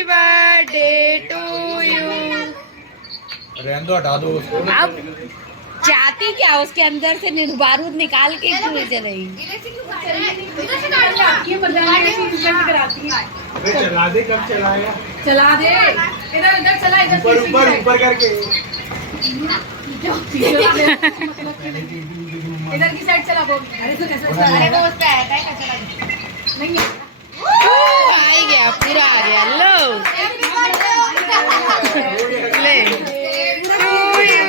Happy birthday to you. रहने दो, हटा दो उसको। अब चाहती क्या उसके अंदर से बारूद निकाल के क्यों ले चलेगी? चला दे, कब चलाएगा? चला दे, इधर इधर चला, इधर ऊपर ऊपर ऊपर करके। इधर की साइड चला। बोल अरे तो कैसे चला? अरे वो उस पे आया था नहीं है। आ ही गया, पूरा आ गया। लो ले to you,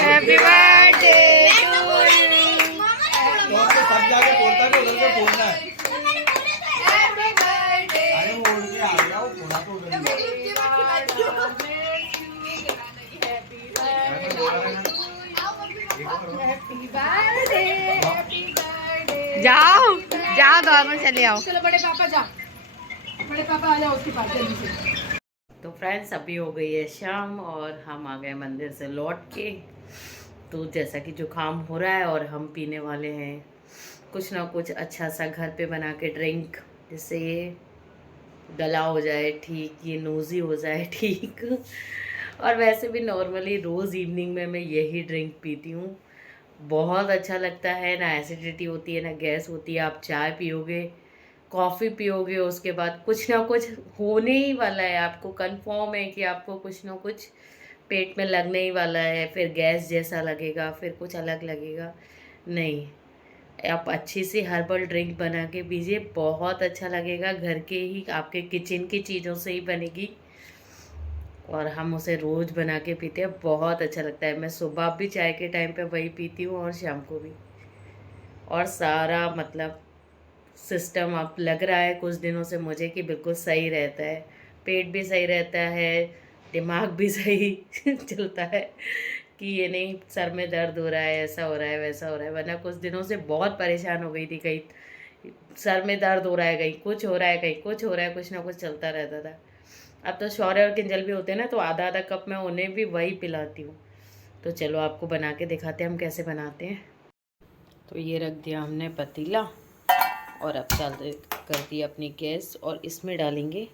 happy birthday to you. सब जाके बोलता है, उधर से बोलना है। अरे वो उड़ के आ गया, वो बोला तो उधर ही। जाओ जाओ, दोनों चले आओ। चलो बड़े पापा जा, बड़े पापा आ जाओ उसके पास जल्दी से। तो फ्रेंड्स अभी हो गई है शाम और हम आ गए मंदिर से लौट के। तो जैसा कि जुकाम हो रहा है और हम पीने वाले हैं कुछ ना कुछ अच्छा सा घर पे बना के ड्रिंक, जिससे ये गला हो जाए ठीक, ये नोज़ी हो जाए ठीक। और वैसे भी नॉर्मली रोज़ इवनिंग में मैं यही ड्रिंक पीती हूँ। बहुत अच्छा लगता है, ना एसिडिटी होती है ना गैस होती है। आप चाय पियोगे, कॉफ़ी पियोगे, उसके बाद कुछ ना कुछ होने ही वाला है। आपको कंफर्म है कि आपको कुछ ना कुछ पेट में लगने ही वाला है। फिर गैस जैसा लगेगा, फिर कुछ अलग लगेगा। नहीं, आप अच्छी सी हर्बल ड्रिंक बना के पीजिए, बहुत अच्छा लगेगा। घर के ही आपके किचन की चीज़ों से ही बनेगी और हम उसे रोज़ बना के पीते हैं, बहुत अच्छा लगता है। मैं सुबह भी चाय के टाइम पे वही पीती हूँ और शाम को भी। और सारा मतलब सिस्टम अब लग रहा है कुछ दिनों से मुझे कि बिल्कुल सही रहता है। पेट भी सही रहता है, दिमाग भी सही चलता है कि ये नहीं सर में दर्द हो रहा है, ऐसा हो रहा है, वैसा हो रहा है। वरना कुछ दिनों से बहुत परेशान हो गई थी, कहीं सर में दर्द हो रहा है, कहीं कुछ हो रहा है, कहीं कुछ हो रहा है, कुछ ना कुछ चलता रहता था। अब तो शौर्य और किंजल भी होते हैं ना, तो आधा आधा कप मैं उन्हें भी वही पिलाती हूँ। तो चलो आपको बना के दिखाते हैं हम कैसे बनाते हैं। तो ये रख दिया हमने पतीला और अब चालू कर दी अपनी गैस और इसमें डालेंगे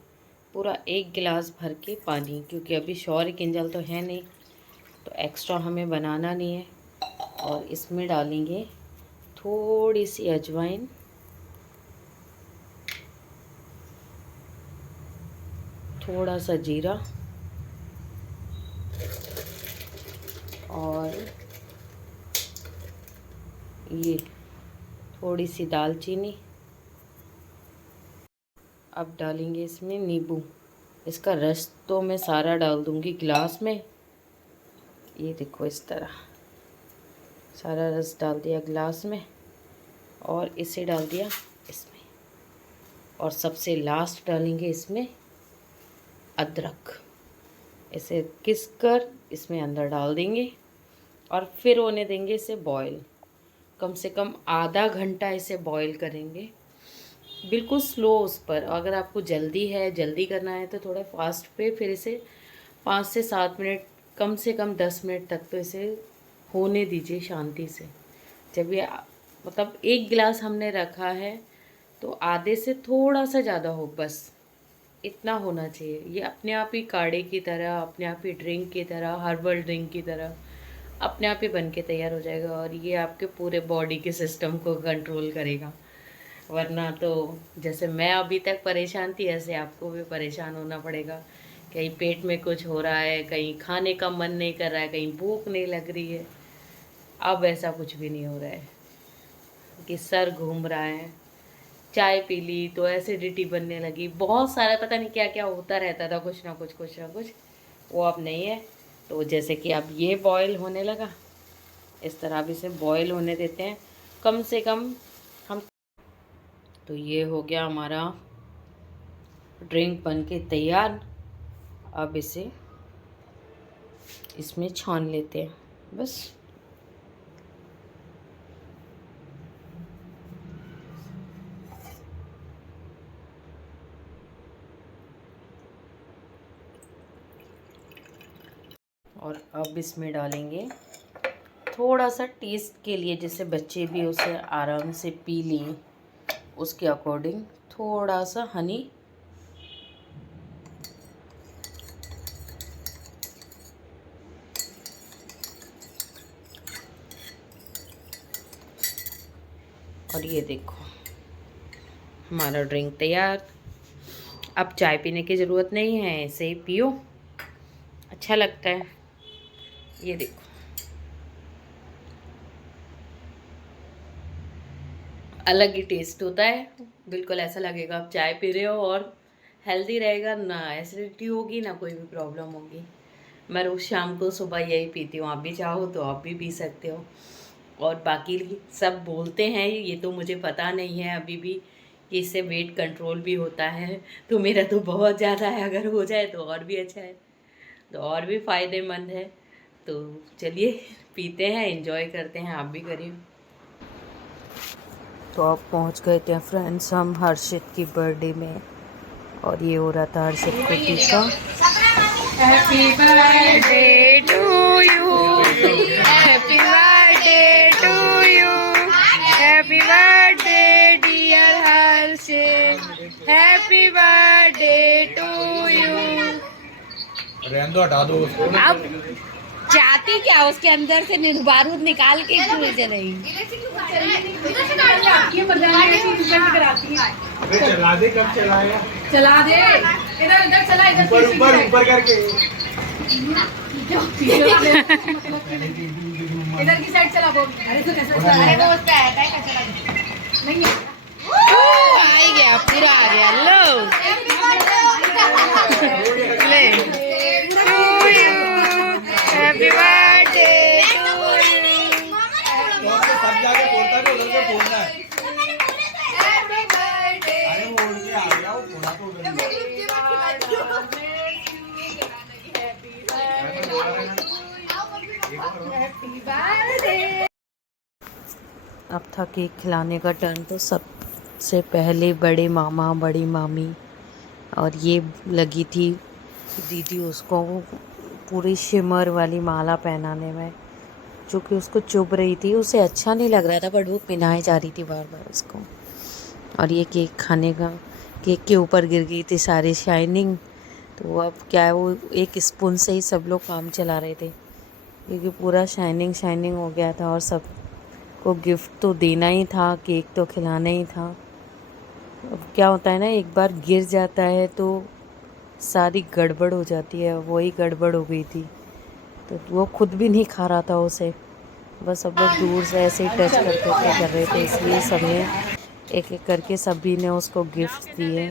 पूरा 1 गिलास भर के पानी, क्योंकि अभी शौर्य किंजल तो है नहीं तो एक्स्ट्रा हमें बनाना नहीं है। और इसमें डालेंगे थोड़ी सी अजवाइन, थोड़ा सा जीरा और ये थोड़ी सी दालचीनी। अब डालेंगे इसमें नींबू, इसका रस तो मैं सारा डाल दूंगी गिलास में। ये देखो इस तरह सारा रस डाल दिया गिलास में और इसे डाल दिया इसमें। और सबसे लास्ट डालेंगे इसमें अदरक, इसे घिस कर इसमें अंदर डाल देंगे और फिर होने देंगे इसे बॉईल। कम से कम आधा घंटा इसे बॉईल करेंगे, बिल्कुल स्लो उस पर। अगर आपको जल्दी है, जल्दी करना है तो थोड़ा फास्ट पे, फिर इसे 5 से 7 मिनट, कम से कम 10 मिनट तक तो इसे होने दीजिए शांति से। जब ये मतलब 1 गिलास हमने रखा है तो आधे से थोड़ा सा ज़्यादा हो, बस इतना होना चाहिए। ये अपने आप ही काढ़े की तरह, अपने आप ही ड्रिंक की तरह, हर्बल ड्रिंक की तरह अपने आप ही बन के तैयार हो जाएगा और ये आपके पूरे बॉडी के सिस्टम को कंट्रोल करेगा। वरना तो जैसे मैं अभी तक परेशान थी, ऐसे आपको भी परेशान होना पड़ेगा। कहीं पेट में कुछ हो रहा है, कहीं खाने का मन नहीं कर रहा है, कहीं भूख नहीं लग रही है। अब ऐसा कुछ भी नहीं हो रहा है कि सर घूम रहा है, चाय पी ली तो एसिडिटी बनने लगी, बहुत सारा पता नहीं क्या क्या होता रहता था, कुछ ना कुछ कुछ ना कुछ। वो अब नहीं है। तो जैसे कि अब ये बॉयल होने लगा, इस तरह अब इसे बॉयल होने देते हैं कम से कम हम। तो ये हो गया हमारा ड्रिंक बन के तैयार। अब इसे इसमें छान लेते हैं बस। और अब इसमें डालेंगे थोड़ा सा टेस्ट के लिए, जैसे बच्चे भी उसे आराम से पी लें उसके अकॉर्डिंग, थोड़ा सा हनी। और ये देखो हमारा ड्रिंक तैयार। अब चाय पीने की ज़रूरत नहीं है, ऐसे ही पियो, अच्छा लगता है। ये देखो अलग ही टेस्ट होता है, बिल्कुल ऐसा लगेगा आप चाय पी रहे हो, और हेल्दी रहेगा, ना एसिडिटी होगी ना कोई भी प्रॉब्लम होगी। मैं रोज़ शाम को सुबह यही पीती हूँ, आप भी चाहो तो आप भी पी सकते हो। और बाकी सब बोलते हैं, ये तो मुझे पता नहीं है अभी भी, कि इससे वेट कंट्रोल भी होता है। तो मेरा तो बहुत ज़्यादा है, अगर हो जाए तो और भी अच्छा है, तो और भी फ़ायदेमंद है। तो चलिए पीते हैं, एंजॉय करते हैं, आप भी करिए। तो अब पहुंच गए थे फ्रेंड्स हम हर्षित की बर्थडे में, और ये हो रहा था हर्षित को टीका। Happy birthday to you, happy birthday to you, happy birthday dear Harshit, happy birthday to you. रहने दो, हटा दो उसको। अब चाहती क्या उसके अंदर से बारूद निकाल के क्यों चलेगी? चला दे, कब चलाया? चला दे, इधर इधर चला, इधर ऊपर ऊपर ऊपर करके। इधर की साइड चला। अरे तो कैसे चला? अरे वो उस पे आया था, चला नहीं है। आ गया, पूरा आ गया, लो ले हैप्पी बर्थडे टू यू। सब जाके बोलता है, उधर से बोलना है। अरे बोल के आ गया वो, थोड़ा तो उधर अब था केक खिलाने का टर्न। तो सबसे पहले बड़े मामा बड़ी मामी, और ये लगी थी दीदी उसको पूरी शिमर वाली माला पहनाने में, जो कि उसको चुभ रही थी, उसे अच्छा नहीं लग रहा था, बट वो पहनाई जा रही थी बार बार उसको। और ये केक खाने का, केक के ऊपर गिर गई थी सारी शाइनिंग। तो अब क्या है, वो एक स्पून से ही सब लोग काम चला रहे थे, क्योंकि पूरा शाइनिंग शाइनिंग हो गया था, और सब को गिफ्ट तो देना ही था, केक तो खिलाना ही था। अब क्या होता है ना, एक बार गिर जाता है तो सारी गड़बड़ हो जाती है, वही गड़बड़ हो गई थी। तो वो खुद भी नहीं खा रहा था उसे, बस सब लोग दूर से ऐसे ही टच करते कर रहे थे, इसलिए सबने एक एक करके सभी ने उसको गिफ्ट दिए।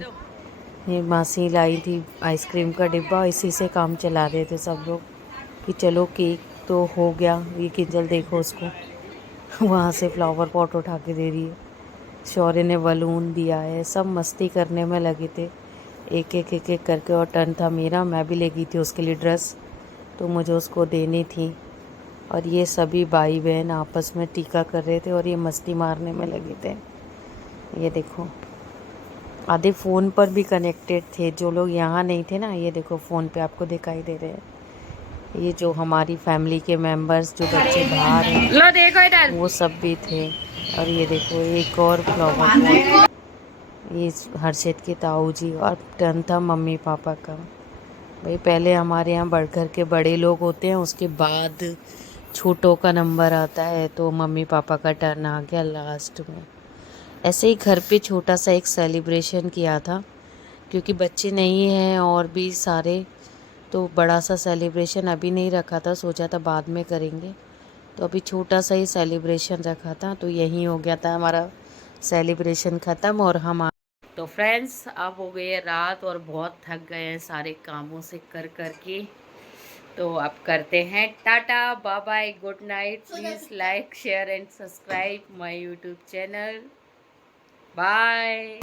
ये मासी लाई थी आइसक्रीम का डिब्बा, इसी से काम चला रहे थे सब लोग, कि चलो केक तो हो गया। ये किंजल देखो उसको वहाँ से फ्लावर पॉट उठा के दे रही है, शौर्य ने बलून दिया है, सब मस्ती करने में लगे थे एक एक एक एक करके। और टर्न था मेरा, मैं भी ले गई थी उसके लिए ड्रेस, तो मुझे उसको देनी थी। और ये सभी भाई बहन आपस में टीका कर रहे थे और ये मस्ती मारने में लगे थे। ये देखो आधे फ़ोन पर भी कनेक्टेड थे, जो लोग यहाँ नहीं थे ना, ये देखो फ़ोन पे आपको दिखाई दे रहे हैं। ये जो हमारी फैमिली के मेंबर्स, जो बच्चे बाहर हैं, लो देखो इधर, वो सब भी थे। और ये देखो एक और फ्लावर, ये हर्षित के ताऊ जी, और टर्न था मम्मी पापा का। भाई पहले हमारे यहाँ बढ़कर के बड़े लोग होते हैं, उसके बाद छोटों का नंबर आता है, तो मम्मी पापा का टर्न आ गया लास्ट में। ऐसे ही घर पे छोटा सा एक सेलिब्रेशन किया था, क्योंकि बच्चे नहीं हैं और भी सारे, तो बड़ा सा सेलिब्रेशन अभी नहीं रखा था, सोचा था बाद में करेंगे। तो अभी छोटा सा ही सेलिब्रेशन रखा था, तो यही हो गया था हमारा सेलिब्रेशन ख़त्म। और हम तो फ्रेंड्स अब हो गई है रात, और बहुत थक गए हैं सारे कामों से कर कर के। तो अब करते हैं tata bye bye, good night. Please like share and subscribe my YouTube channel. Bye.